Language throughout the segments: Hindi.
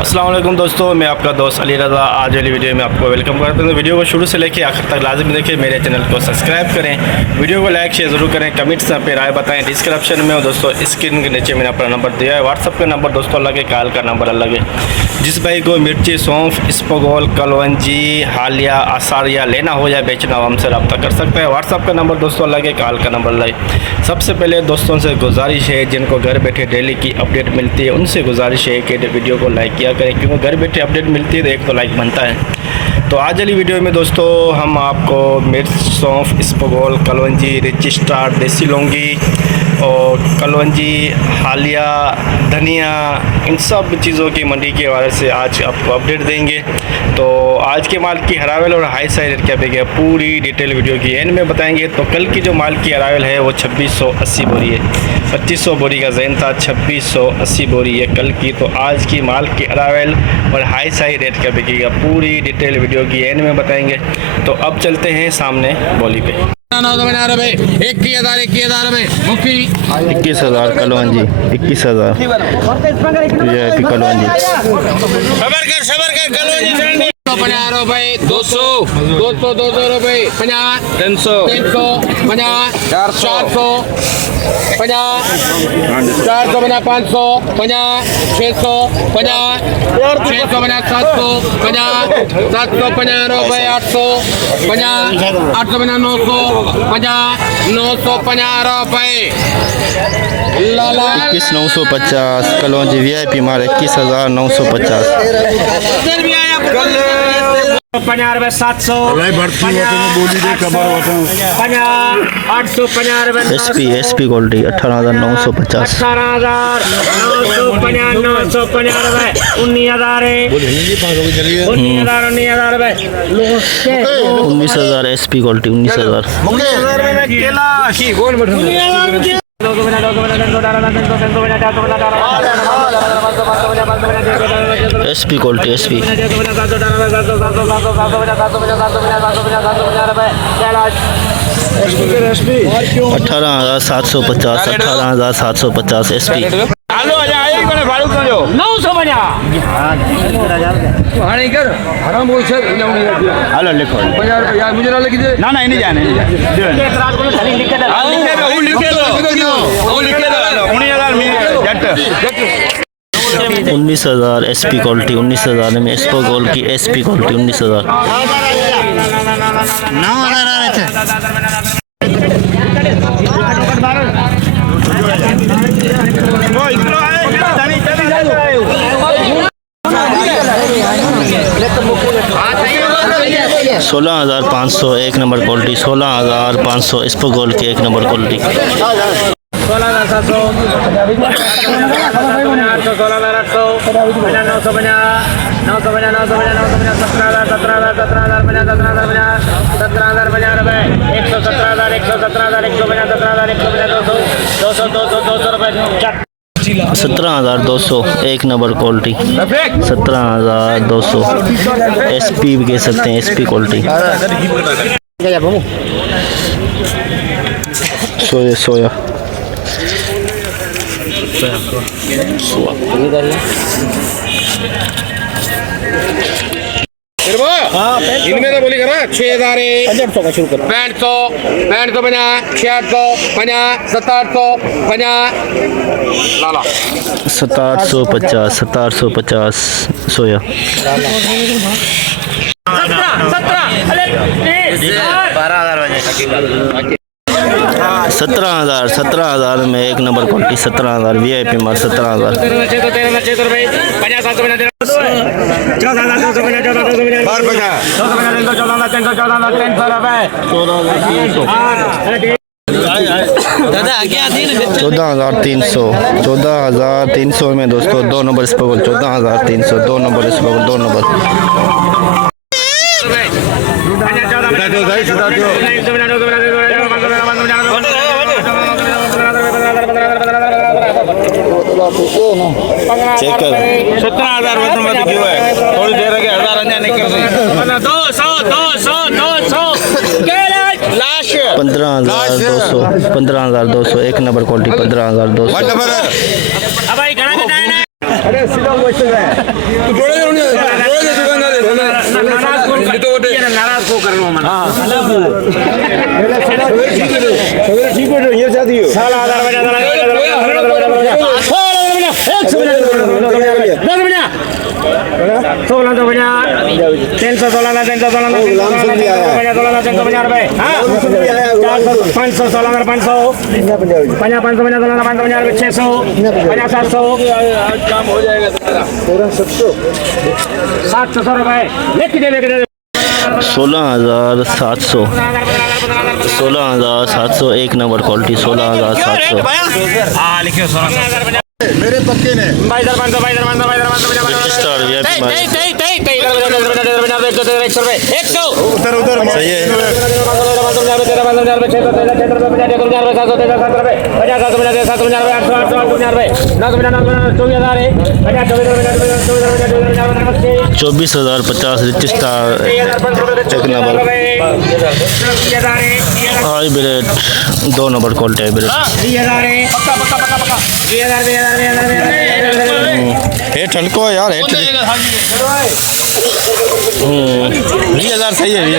अस्सलाम वालेकुम दोस्तों, मैं आपका दोस्त अली रज़ा। आज वाली वीडियो में आपको वेलकम करता हूँ। वीडियो को शुरू से लेकर आखिर तक लाजमी देखें, मेरे चैनल को सब्सक्राइब करें, वीडियो को लाइक शेयर ज़रूर करें, कमेंट्स पे राय बताएं। डिस्क्रिप्शन में दोस्तों स्क्रीन के नीचे मैंने अपना नंबर दिया है। व्हाट्सअप का नंबर दोस्तों अलग है, कॉल का नंबर अलग है। जिस भाई को मिर्ची, सौंफ, इसबगोल, कलवंजी, हालिया, आसारिया लेना हो या बेचना हो, हमसे रब्ता कर सकते हैं। व्हाट्सअप का नंबर दोस्तों अलग है, कॉल का नंबर अलग है। सबसे पहले दोस्तों से गुजारिश है, जिनको घर बैठे डेली की अपडेट मिलती है, उनसे गुजारिश है कि वीडियो को लाइक किया करें, क्योंकि घर बैठे अपडेट मिलती है तो एक तो लाइक बनता है। तो आज वाली वीडियो में दोस्तों हम आपको मिर्च, सौंफ, इसबगोल, कलवंजी, रिच स्टार, देसी लौंगी और कलवंजी, हालिया, धनिया, इन सब चीज़ों की मंडी के हवाले से आज आपको अपडेट देंगे। तो आज के माल की अरावल और हाई साइड रेट क्या बिके पूरी डिटेल वीडियो की एंड में बताएंगे। तो कल की जो माल की अरावल है वो 2680 बोरी है। 2500 बोरी का जैन था, 2680 बोरी है कल की। तो आज की माल की अरावल और हाई साइड रेट क्या बिकेगा पूरी डिटेल वीडियो की एंड में बताएंगे। तो अब चलते हैं सामने बोली पे। 21,000 कलवंजी, 21,000 VIP कलवंजी, 50 रुपए, 200 रुपए, 50, 300, 50, 400, 50, 450, 500, 50, 600, 50, 650, 700, 50, 750 रुपए, 800, 50, 850, 900, 50, 950 रुपए। 21,950 कलवंजी VIP माल 21,950। 50 रुपए, 700, 850 रुपए, SP क्वालिटी 18,950। 18,950, 950 रुपए, 19,000 है, 19,000 रुपए, 19,000 SP quality 19,000। SP quality SP 18,750, 18,750 SP। Hello लिखो मुझे ना लिख दे ना नहीं जाने 19,000 SP क्वालिटी 19,000 में इसबगोल की SP क्वालिटी 19,000। 16,500 एक नंबर क्वालिटी, 16,500 इसबगोल की एक नंबर क्वालिटी। 16,700, 16,800, 950, 17,000 रुपए, 117,000, 117,000, 200 रुपए। 17,200 एक नंबर क्वालिटी, 17,200 SP भी कह सकते हैं SP क्वालिटी। सोया इनमें तो बोली करा 6,000 65 शुरू करो 65 50 66 50 67 50 लाला 7,850 7,850 सोया। 17,000 में एक नंबर क्वालिटी, 17,000 VIP माल 17,000। 14,300 में दोस्तों 2 नंबर इसबगोल 14,300, 2 नंबर इसबगोल 2 नंबर। 17,000 मत क्यों है, थोड़ी देर के 1,000 अंजा नहीं कर 15,200 एक नंबर क्वालिटी 15,200। नाराज को करना सोलह सौ 316 500 16 500 600 700 700 रुपए लेके दे 16,700 16,700 एक नंबर क्वालिटी 16,700 लिखियो 16 मेरे पक्के ने स्टार वीआईपी माल उधर उधर सही है चौबीस हजार 50 रिच स्टार एक number hybrid 2 number quality hybrid ये ठंडको है यार 20,000 सही है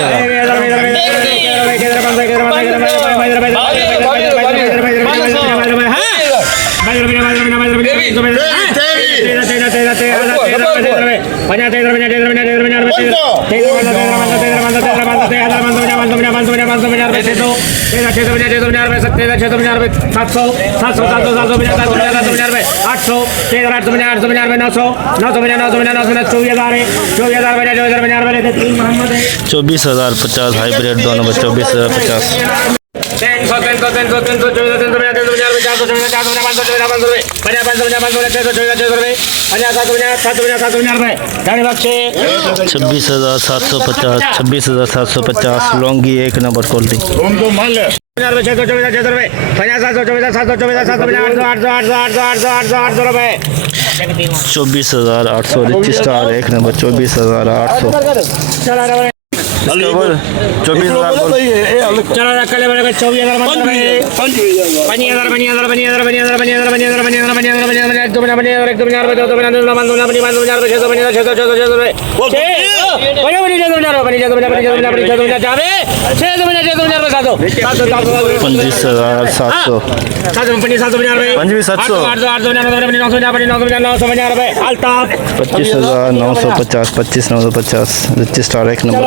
24,050 हाइब्रिड 2 नंबर 24,050 26,750 26,750 लॉन्गी एक नंबर क्वालिटी 24,800 रिच स्टार एक नंबर 24,800 25,950 25,950 रिच स्टार एक नंबर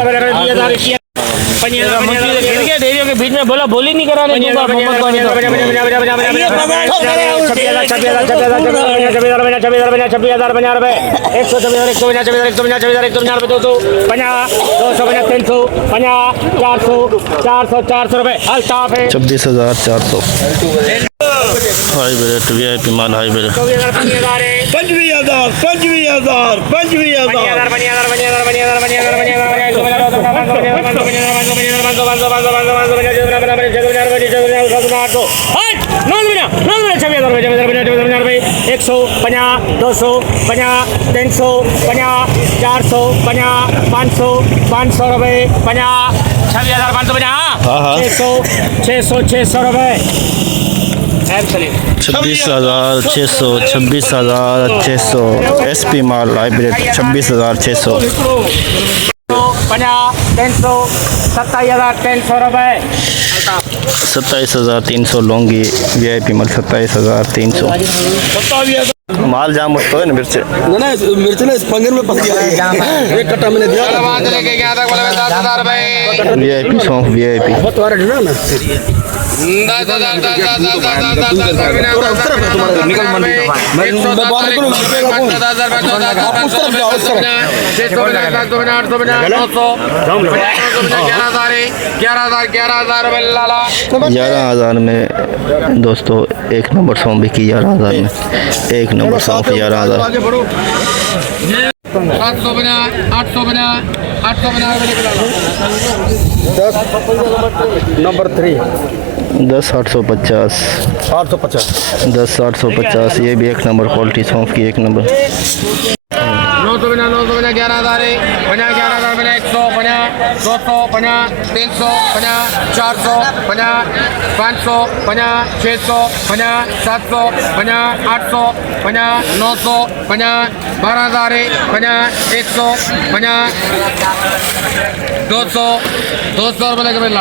के बीच में बोला बोली नहीं करा छब्बीस हजार 400 हाइब्रिड वीआईपी माल हाइब्रिड 600 रुपए 26,600 एसपी माल हाइब्रिड 26,600 27,300 रुपए 27,300 लॉन्गी वीआईपी माल 27,300 माल जाम मुझको है ना मिर्च ना मिर्च ने इस पंगेर में फंस गया एक कट्टा मैंने दिया वीआईपी सौंफ वीआईपी बहुत वारा है ना निकल मंडी मैं बाहर निकलूं आप उस तरफ जाओ उस तरफ 11,000 में दोस्तों एक नंबर सौंफ भी की 11,000 में एक नंबर सौंफ 11,000 नंबर 3 10,850 850 10,850 ये भी एक नंबर क्वालिटी सौंफ की एक नंबर 950 11,000 50 11,000 50 100 50 200 50 300 50 400 50 500 50 600 50 800 50 900 50 12,000 50 100 50 200 रुपये का मिला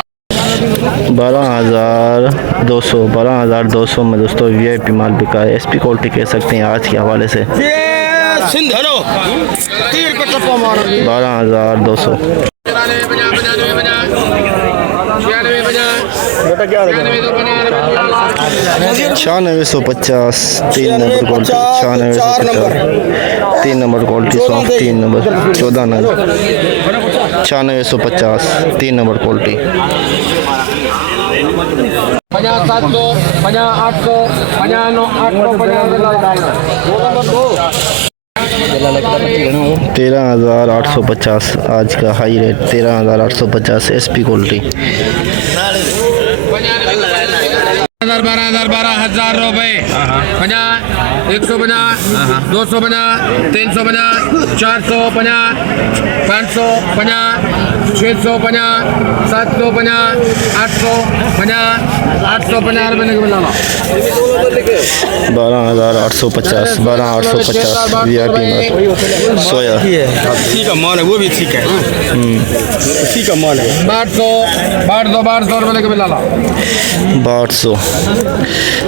12,200 में दोस्तों VIP माल बिका है। SP क्वालिटी कह सकते हैं आज के हवाले से। 12,200 9650 3 number quality 9650 3 number quality 3 number 14 number 9650 3 number quality 50 700 50 800 50 13,850 आज का हाई रेट 13,850 SP क्वालिटी 12,000 रुपए 50 150 250 350 450 550 650 750 850 850 रुपये का मिला 12,850 12,850 VIP माल सोया ठीक है माल है वो भी ठीक है ठीक है माल है 1200 रुपये का मिला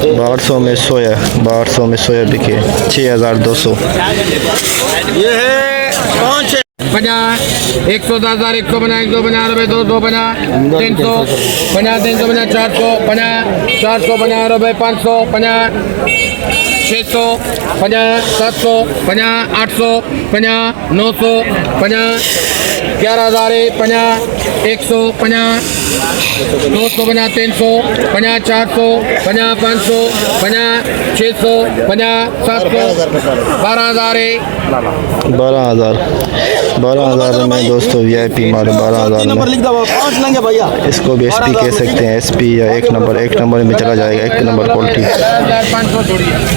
1200 में सोया 1200 में सोया बिके 6,200 ये है 50 110,000 150 150 रुपये 250 300 50 350 450 450 रुपये 550 600 50 700 50 800 50 900 50 11,000 50 150 250 300 50 400 50 500 50 600 50 700 12,000 में दोस्तों VIP माल 12,000 में इसको भी SP कह सकते हैं SP या एक नंबर में चला जाएगा 1 नंबर क्वालिटी 500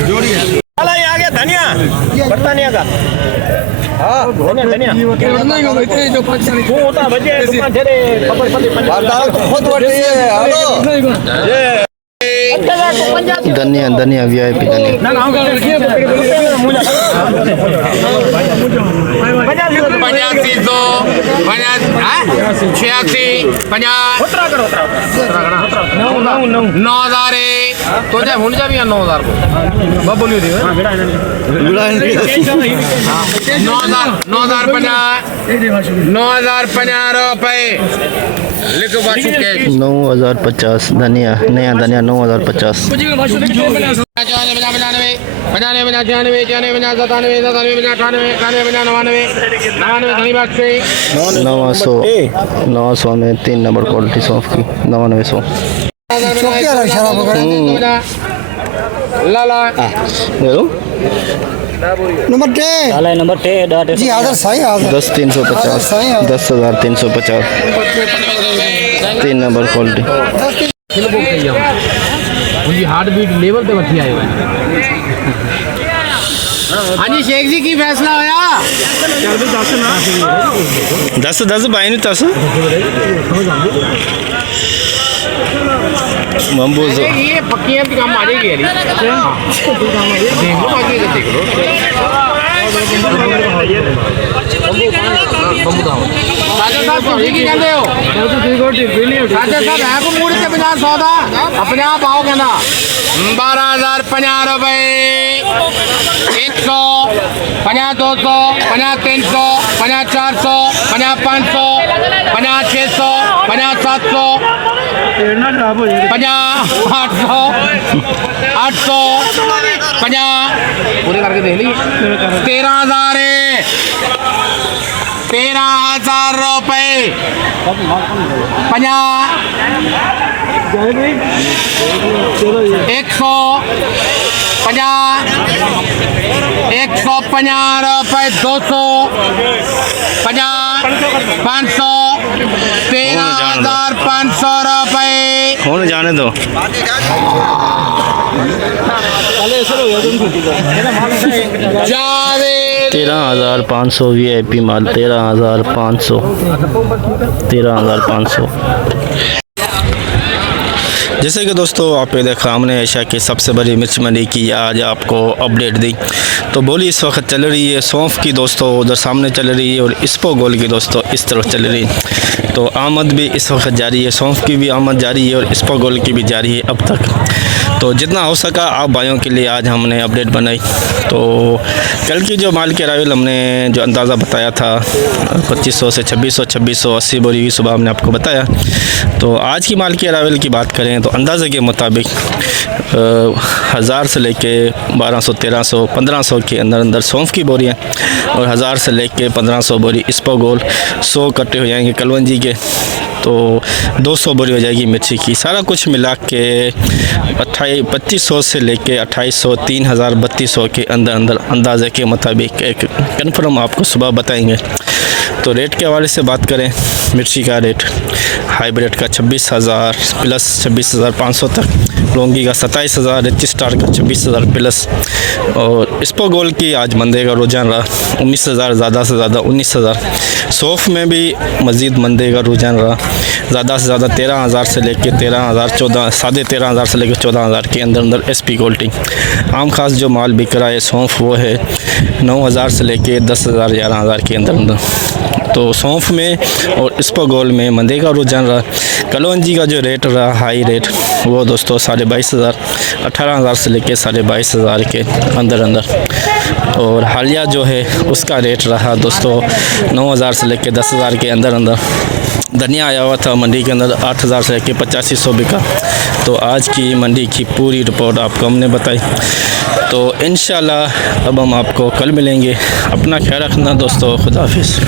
जोड़िए आगे धनिया बर्तानिया का हाँ धनिया होता बजे दुकान थे धनिया VIP धनिया 9,000 तो जा हुन जा भी 9,000 को बब बोलियो थी 9,050 रुपए लिखो बाजू के 9,050 धनिया नया धनिया 9,050 900 में 3 नंबर क्वालिटी सौंफ की 9900 लाला नंबर जी हाजिर सही 10,350 10,350 3 number quality heart beat level पे वठी आयो है हाँ जी शेख जी की फैसला होया 10 भाई नहीं 10 मम्बूज ये पक्की भी काम आ जाएगी देख लो बाकी देख लो राजा साहब तुम की कहते हो राजा साहब है को मूड़ी से 50 सौदा अपने आप आओ कहना 12,050 रुपए 100 50 200 50 300 50 400 50 500 50 600 50 700 50 800 50 पूरे करके देख ली 13,000 रुपए 50 150 रुपए 200 50 500 13,500 रुपए होने जाने दो जावेद 13,500 VIP माल 13,500। जैसे कि दोस्तों आपने देखा, हमने एशिया की सबसे बड़ी मिर्च मंडी की आज आपको अपडेट दी। तो बोली इस वक्त चल रही है सौंफ की दोस्तों, उधर सामने चल रही है, और इसबगोल की दोस्तों इस तरफ चल रही है। तो आमद भी इस वक्त जारी है, सौंफ की भी आमद जारी है और इसबगोल की भी जारी है अब तक। तो जितना हो सका आप भाइयों के लिए आज हमने अपडेट बनाई। तो कल की जो माल के अराइवल हमने जो अंदाज़ा बताया था 2500 से 2600 80 बोरी की सुबह हमने आपको बताया। तो आज की माल के अराइवल की बात करें तो अंदाज़े के मुताबिक 1000 से लेके 1200 1300 1500 के अंदर सौंफ की बोरियाँ, और 1000 से लेके 1500 बोरी इसबगोल, 100 कट्टे हो जाएंगे कलवंजी के, तो 200 बोरी हो जाएगी मिर्ची की। सारा कुछ मिला के 2500 से लेके 2800 3000 3200 के अंदर अंदाजे के मुताबिक एक कन्फर्म आपको सुबह बताएंगे। तो रेट के हवाले से बात करें, मिर्ची का रेट हाइब्रिड का 26,000 प्लस 26,500 तक, लौंगी का 27,000, रिच स्टार का 26,000 प्लस, और इसबगोल की आज मंदे का रुझान रहा 19,000, ज़्यादा से ज़्यादा 19,000। सौंफ में भी मज़ीद मंदे का रुझान रहा, ज़्यादा से ज़्यादा 13,000 से लेके 13,000 13,500 से लेकर 14,000 के अंदर SP क्वालिटी। आम खास जो माल बिक रहा है सौंफ वो है 9,000 से लेके 10,000 11,000 के अंदर। तो सौंफ में और इसबगोल में मंदे का रुझान रहा। कलवंजी का जो रेट रहा हाई रेट वो दोस्तों 22,500 18,000 से लेके 22,500 के अंदर। और हालिया जो है उसका रेट रहा दोस्तों 9,000 से लेके 10,000 के अंदर। धनिया आया हुआ था मंडी के अंदर 8,000 से लेके 8500 बिका। तो आज की मंडी की पूरी रिपोर्ट आपको हमने बताई। तो इंशाल्लाह अब हम आपको कल मिलेंगे। अपना ख्याल रखना दोस्तों, खुदा हाफिज़।